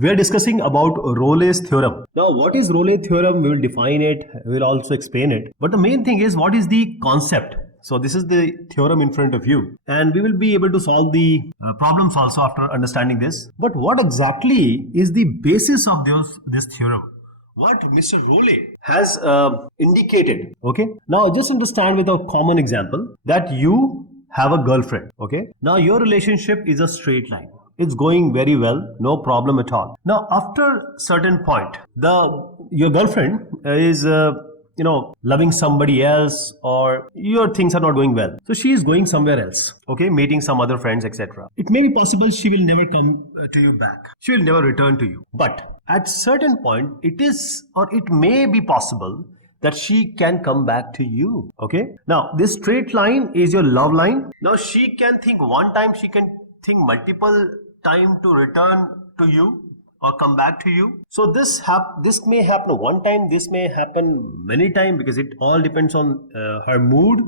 We are discussing about Rolle's theorem. Now, what is Rolle's theorem? We will define it, we will also explain it. But the main thing is, what is the concept? So this is the theorem in front of you, and we will be able to solve the problems also after understanding this. But what exactly is the basis of this theorem? What Mr. Rolle has indicated. Okay. Now, just understand with a common example that you have a girlfriend. Okay. Now, your relationship is a straight line. It's going very well, no problem at all. Now, after certain point, your girlfriend is loving somebody else, or your things are not going well. So she is going somewhere else, okay, meeting some other friends, etc. It may be possible she will never come to you back. She will never return to you. But at certain point, it is, or it may be possible that she can come back to you, okay. Now, this straight line is your love line. Now, she can think one time, she can think multiple time to return to you or come back to you. So this may happen one time, this may happen many times, because it all depends on her mood,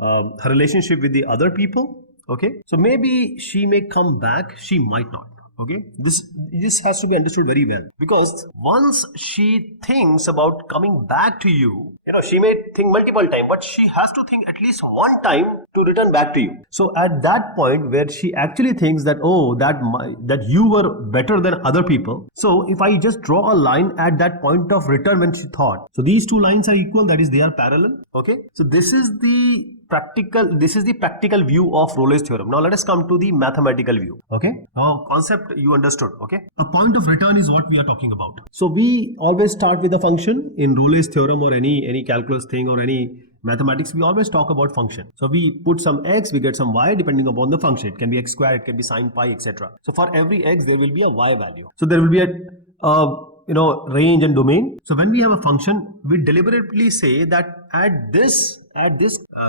her relationship with the other people. Okay, so maybe she may come back, she might not. Okay, this has to be understood very well, because once she thinks about coming back to you, she may think multiple times, but she has to think at least one time to return back to you. So at that point where she actually thinks that, oh, that you were better than other people. So if I just draw a line at that point of return when she thought, so these two lines are equal, that is, they are parallel. Okay, so this is the practical view of Rolle's theorem. Now let us come to the mathematical view. Okay, now concept you understood. Okay, a point of return is what we are talking about. So we always start with a function in Rolle's theorem, or any calculus thing or any mathematics. We always talk about function. So we put some x, we get some y depending upon the function. It can be x squared, it can be sine pi, etc. So for every x there will be a y value. So there will be a range and domain. So when we have a function, we deliberately say that at this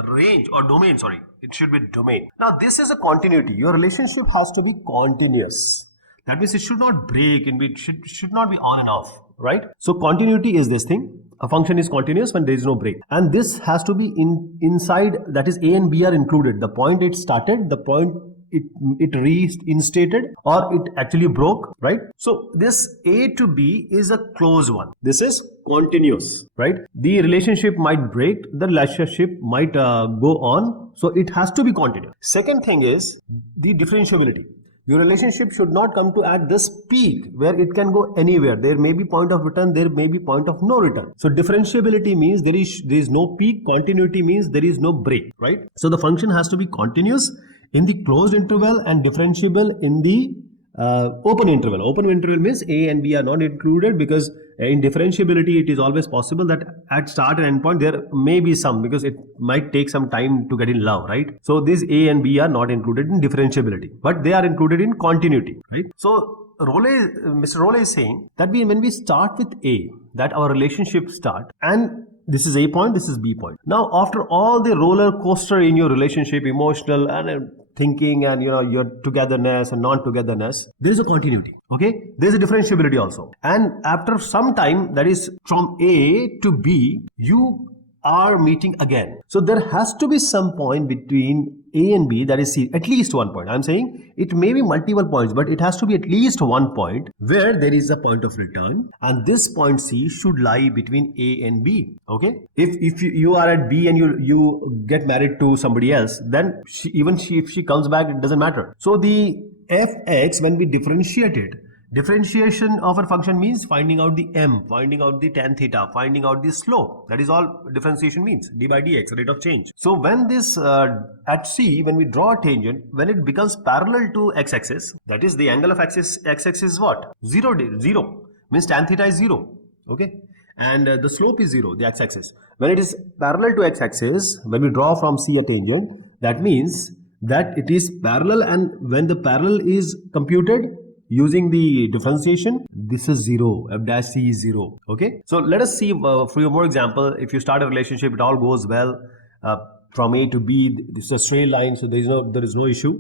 range or domain, it should be domain. Now this is a continuity. Your relationship has to be continuous. That means it should not break, and it should not be on and off, right? So continuity is this thing. A function is continuous when there is no break, and this has to be inside, that is, a and b are included. The point it started, the point it reinstated, or it actually broke, right? So this A to B is a closed one. This is continuous, right? The relationship might break, the relationship might go on, so it has to be continuous. Second thing is the differentiability. Your relationship should not come to at this peak where it can go anywhere. There may be point of return, there may be point of no return. So differentiability means there is no peak. Continuity means there is no break, right? So the function has to be continuous in the closed interval and differentiable in the open interval. Open interval means a and b are not included, because in differentiability it is always possible that at start and end point there may be some, because it might take some time to get in love, right? So these a and b are not included in differentiability, but they are included in continuity, right? So Mr. Rolle is saying that when we start with a, that our relationship start, and this is A point, this is B point. Now, after all the roller coaster in your relationship, emotional and thinking, and your togetherness and non-togetherness, there is a continuity. Okay, there is a differentiability also. And after some time, that is from A to B, you are meeting again. So there has to be some point between A and B, that is C, at least one point. I'm saying it may be multiple points, but it has to be at least one point where there is a point of return, and this point C should lie between A and B. Okay, if you are at B and you get married to somebody else, then if she comes back, it doesn't matter. So the fx, when we differentiate it, differentiation of a function means finding out the m, finding out the tan theta, finding out the slope. That is all differentiation means, d by dx, rate of change. So when this at C, when we draw a tangent, when it becomes parallel to x-axis, that is, the angle of x-axis is what? 0 means tan theta is 0. Okay, and the slope is 0, the x-axis. When it is parallel to x-axis, when we draw from C a tangent, that means that it is parallel, and when the parallel is computed using the differentiation, this is 0, f dash c is 0. Okay, so let us see for more example. If you start a relationship, it all goes well from A to B. This is a straight line, so there is no issue.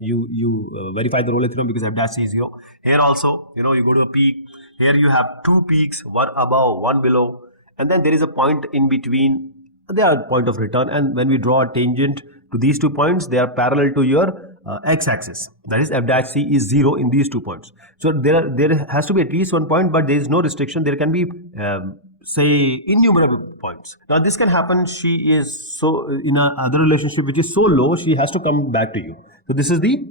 You verify the Rolle theorem because f dash c is 0. Here also, you go to a peak. Here you have two peaks, one above, one below, and then there is a point in between. They are point of return, and when we draw a tangent to these 2 points, they are parallel to your x-axis. That is f dash c is 0 in these 2 points. So there has to be at least 1 point, but there is no restriction. There can be say innumerable points. Now this can happen. She is so in a other relationship which is so low, she has to come back to you. So this is the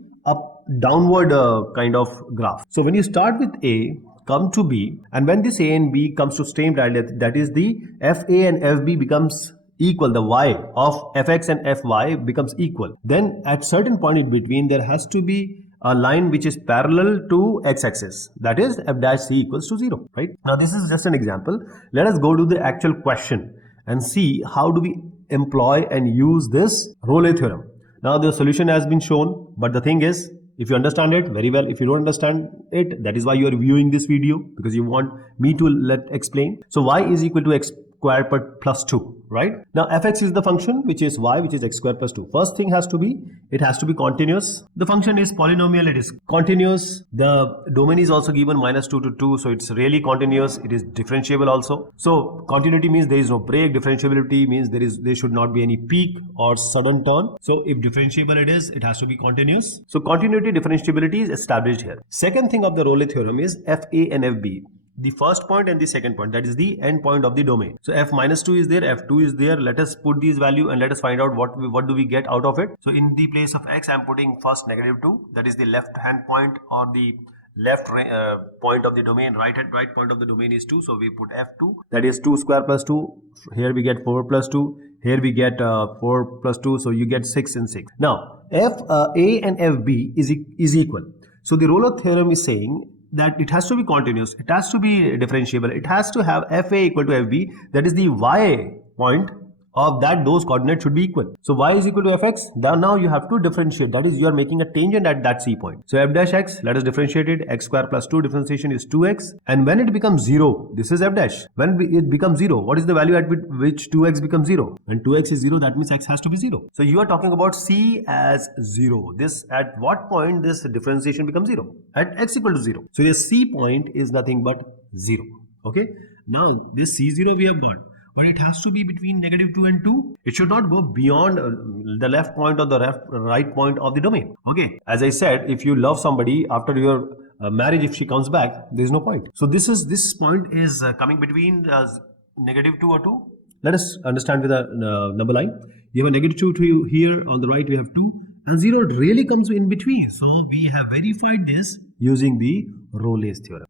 downward kind of graph. So when you start with A, come to B, and when this A and B comes to same parallel, that is the FA and FB becomes equal, the y of fx and fy becomes equal, then at certain point in between there has to be a line which is parallel to x-axis, that is f dash c equals to 0, right? Now this is just an example. Let us go to the actual question and see how do we employ and use this Rayleigh theorem. Now the solution has been shown, but the thing is, if you understand it, very well. If you don't understand it, that is why you are viewing this video, because you want me to explain. So y is equal to x square plus 2, right? Now fx is the function which is y, which is x square plus 2. First thing has to be, it has to be continuous. The function is polynomial, it is continuous. The domain is also given -2 to 2, so it's really continuous. It is differentiable also. So continuity means there is no break. Differentiability means there should not be any peak or sudden turn. So if differentiable it has to be continuous. So continuity differentiability is established here. Second thing of the Rayleigh theorem is FA and FB. The first point and the second point, that is the end point of the domain. So f minus 2 is there, f2 is there. Let us put these value and let us find out what do we get out of it. So in the place of x, I am putting first -2, that is the left hand point or the left point of the domain. Right point of the domain is 2, so we put f2, that is 2 square plus 2. Here we get 4 plus 2. Here we get 4 plus 2, so you get 6 and 6. Now FA and FB is equal. So the Rayleigh theorem is saying that it has to be continuous, it has to be differentiable, it has to have FA equal to FB, that is the y point of those coordinates should be equal. So y is equal to fx, now you have to differentiate, that is you are making a tangent at that c point. So f dash x, let us differentiate it, x square plus 2 differentiation is 2x, and when it becomes 0, this is f dash. When it becomes 0, what is the value at which 2x becomes 0? When 2x is 0, that means x has to be 0. So you are talking about c as 0. This, at what point this differentiation becomes 0? At x equal to 0. So the c point is nothing but 0. Okay, now this c0 we have got, but it has to be between -2 and 2. It should not go beyond the left point or the right point of the domain. Okay, as I said, if you love somebody after your marriage, if she comes back, there is no point. So this point is coming between -2 or 2. Let us understand with a number line. You have a -2 here, on the right we have 2, and 0 really comes in between. So we have verified this using the Rayleigh's theorem.